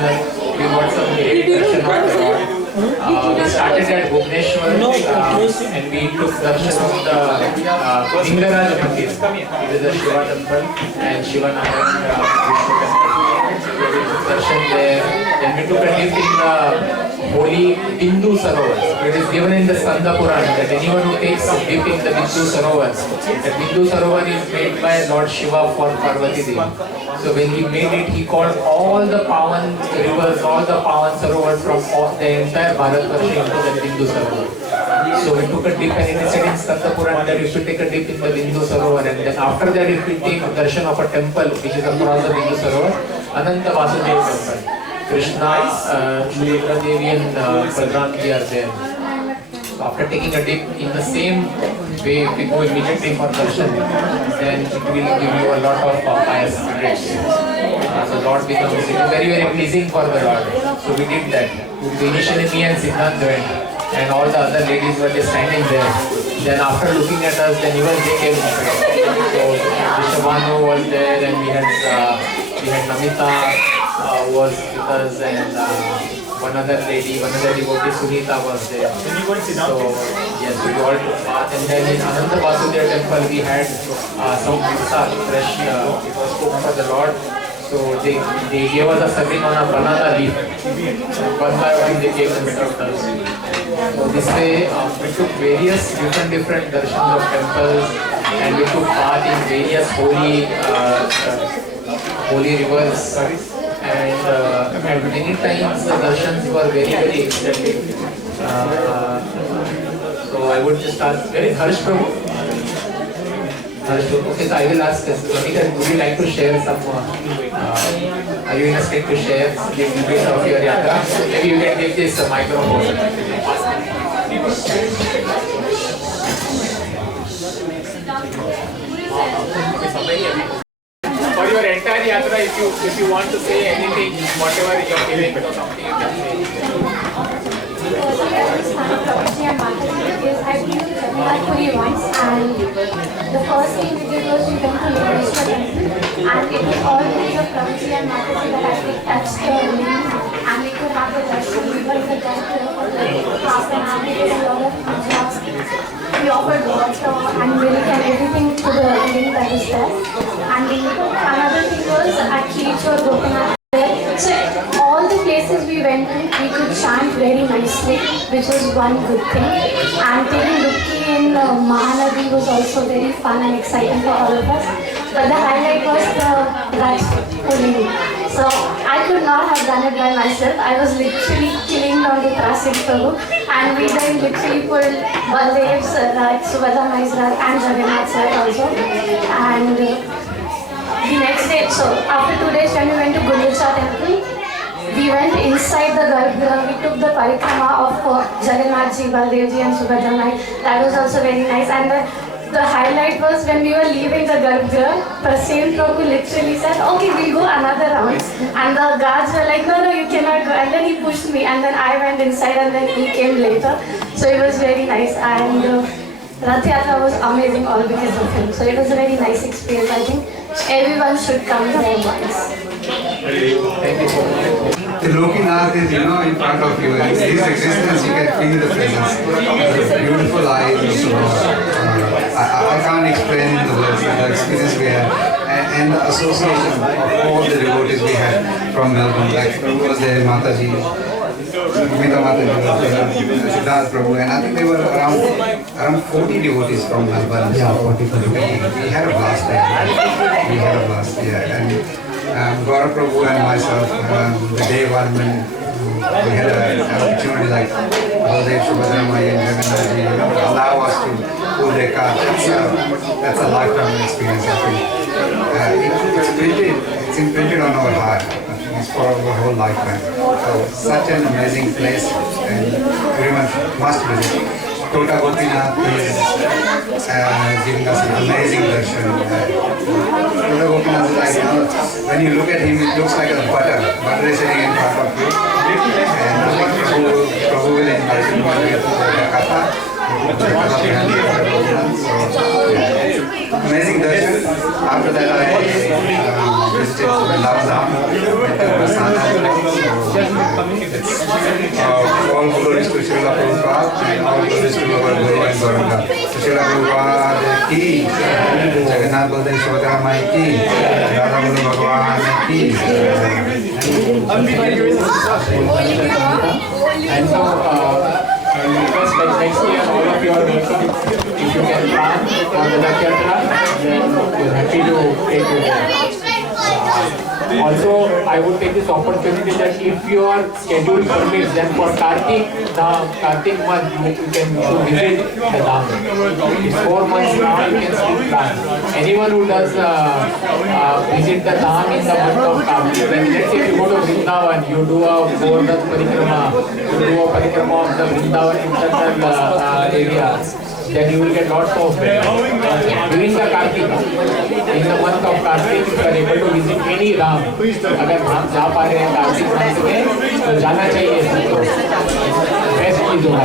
devotional. We got some great darshan of the Lord. We started at Bhubaneswar and we took darshan of the Lingaraj Mandir. It is a Shiva temple and Shiva Narayan Vishnu temple. So we took darshan there. Then we took a dip in the holy Bindu Sarovar. It is given in the Skanda Purana that anyone who takes a dip in the Bindu Sarovar, that Bindu Sarovar is made by Lord Shiva for Parvati Devi. So when he made it, he called all the Pavan rivers, all the Pavan Sarovars from the entire Bharatvarsha into the Bindu Sarovar. So we took a dip and it is said in Skanda Purana that if you take a dip in the Bindu Sarovar and then after that if we take darshan of a temple which is across the Bindu Sarovar, Ananta Vasudeva temple. Krishna, Shri Devi and Balram ji are there. So after taking a dip in the same way, we go immediately for darshan, then it will give you a lot of pious spirits. So Lord becomes very, very pleasing for the Lord. So we did that. So initially me and Siddhant went and all the other ladies were just standing there. Then after looking at us, then even they came. So Vishavanu was there and we had Namita was with us and one other lady, one other devotee, Sunita was there. So yes, we all took bath and then in Ananta Vasudeva temple we had some prasad, fresh, it was cooked for the Lord. So they gave us a serving on a banana leaf. One by one they gave and served us. So this way we took various different darshans of temples and we took part in various holy rivers. And many times the darshans were very, very ecstatic. So I would just ask, where is Harish Prabhu? Okay, so I will ask Monica, would you like to share some, are you in a state to share a little bit of your yatra? Maybe you can take this microphone. For your entire yatra, if you want to say anything, whatever you are feeling, something you can say. I believe Jagannath Puri once, and the first thing we did was we went to Lord Krishna temple, and it was always a Prabhuji and Mataji that I could touch the ring and we could have the darshan. We were in the temple for like half an hour, we did a lot of chants. We offered water and milk and everything to the ring that is there. And another thing was at Kirishwar Gopinath there. So all the places we went to, we could chant very nicely, which was one good thing. And taking Dukki in Mahanadi was also very fun and exciting for all of us. But the highlight was the Rath Yatra. So I could not have done it by myself. I was literally killing down the Trasik Prabhu, and we then literally pulled Baldev's Rath, Subhadra Mai's Rath and Jagannath's Rath also. And the next day, so after 2 days when we went to Gundicha temple, we went inside the Garbhagriha. We took the parikrama of Jagannath ji, Baldev ji and Subhadra Mai. That was also very nice. And the highlight was when we were leaving the Garbhagriha, Prasen Prabhu literally said, okay, we'll go another round. And the guards were like, no, you cannot go. And then he pushed me and then I went inside and then he came later. So it was very nice. And Rath Yatra was amazing all because of him. So it was a very nice experience. I think everyone should come there once. The Lokinath is, in front of you. In his existence, you can feel the presence. The beautiful eyes of the Lord. I can't explain in the words the experience we had. And the association of all the devotees we had from Melbourne. Like Prabhu was there, Mataji, Mita Mataji was there, Siddharth Prabhu, and I think there were around 40 devotees from Melbourne. Yeah, 40. We had a blast there. We had a blast, yeah. And Gaurav Prabhu and myself, the day one when we had an opportunity like Baldev, Subhadra Mai and Jagannath ji, allow us to pull their car. That's a lifetime experience, I think. It's imprinted on our heart. It's for our whole lifetime. So such an amazing place, and everyone must visit. Tota Gopinath is giving us an amazing darshan. Tota Gopinath is like, when you look at him, it looks like a butter. Butter is sitting in front of you. And Prabhu will invite you to the Katha. Amazing darshan. After that, I visited Vrindavan, went to Prasadam. All glories to Srila Prabhupada and all glories to our Guru and Gauranga. Srila Prabhupada ki, Jagannath Baldev Subhadra Mai ki, Radha Guru Bhagwan ki. And so, request like next year, all of you are welcome. If you can plan for the Rath Yatra, then we're happy to take you there. Also, I would take this opportunity that if your schedule permits, then for Kartik month, you can visit the Dham. It's 4 months now, you can still plan. Anyone who does visit the Dham in the month of Kartik, then let's say if you go to Vrindavan, you do a Govardhan Parikrama, you do a Parikrama of the Vrindavan internal area, then you will get lots of benefits. During the Kartik, in the month of Kartik, if you are able to visit any Ram, अगर हम जा पा रहे हैं कार्तिक मास में तो जाना चाहिए, तो बेस्ट चीज होगा.